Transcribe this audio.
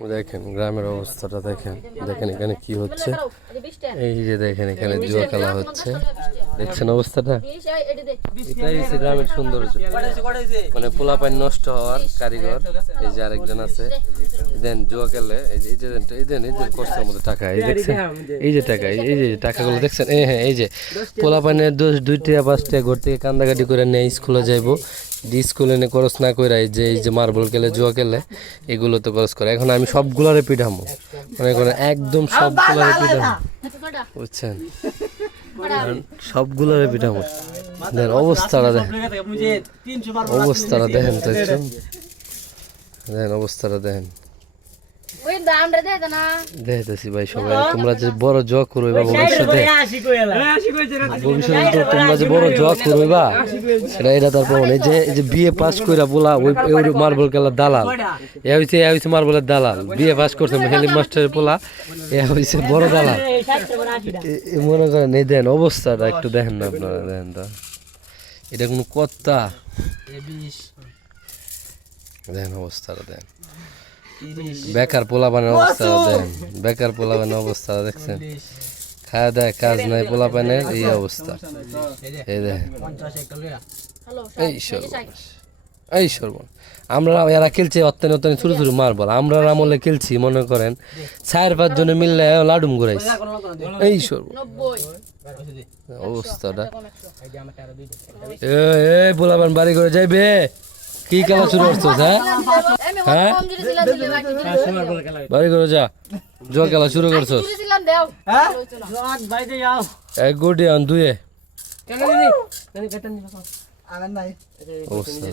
দেখেন গ্রামের অবস্থাটা দেখেন, দেখেন এখানে কি হচ্ছে। এই যে দেখেন এখানে জুয়া খেলা হচ্ছে, দেখছেন অবস্থাটা। এটাই হচ্ছে গ্রামের সৌন্দর্য, মানে পোলাপাইন নষ্ট হওয়ার কারিগর। এই যে আরেকজন আছে, দেন জুয়া খেলে এই যে এই যে করছে মধ্যে টাকা, এই দেখছেন এই যে টাকা, এই যে টাকাগুলো দেখছেন। হ্যাঁ এই যে পোলাপাইনের 2-2 5 ঘর থেকে কান্দাকাটি করে নিয়ে স্কুলে যাইবো, স্কুলে এনে খরচ না করে এই যে মার্বল খেলে জুয়া খেলে এগুলো তো খরচ করে। এখন আমি সবগুলারে পিঠামো, মনে করেন একদম সবগুলারে পিঠামো, বুঝছেন, সবগুলারে পিঠামো। দেখেন অবস্থাটা দেখেন, অবস্থাটা দেখেন তো একটু দেখেন, অবস্থাটা দেখেন। দেখতেছি ভাই সবাই, তোমরা যে বড় জগ করবা ভবিষ্যতে, ভবিষ্যতে তোমরা যে বড় জগ করবা এটা তারপর এই যে বিএ পাস কইরা বলা ওই মার্বল খেলার দালাল, এ হইছে মার্বলের দালাল। বিএ পাস করছে হেলিম মাস্টারের পোলা, এ হইছে বড় দালাল। মনে করেন এই দেন অবস্থাটা একটু দেখেন না আপনারা, দেখেন তো এটা কোনো কথা, দেখেন অবস্থাটা দেন। বেকার পোলাপানের অবস্থা দেন, বেকার পোলাপানের অবস্থা দেখছেন, খাওয়া দাওয়া কাজ নাই পোলাপানের, এই অবস্থা। এই দেখেন এই সর্বনাশ। আমরা এরা খেলছে অত্যানি অত্যানি ছোট ছোট মার্বল, আমরা আমলে খেলছি মনে করেন 4-5 জনে মিললে লাডুম ঘুরাইছি। এই সর্বনাশ অবস্থাটা। এই পোলাপান বাড়ি করে যাইবে, কি খেলা শুরু করছো? হ্যাঁ বাড়ি করে যা, জুয়া খেলা শুরু করছো। এক গোটি আন দুয়ে অবস্থা।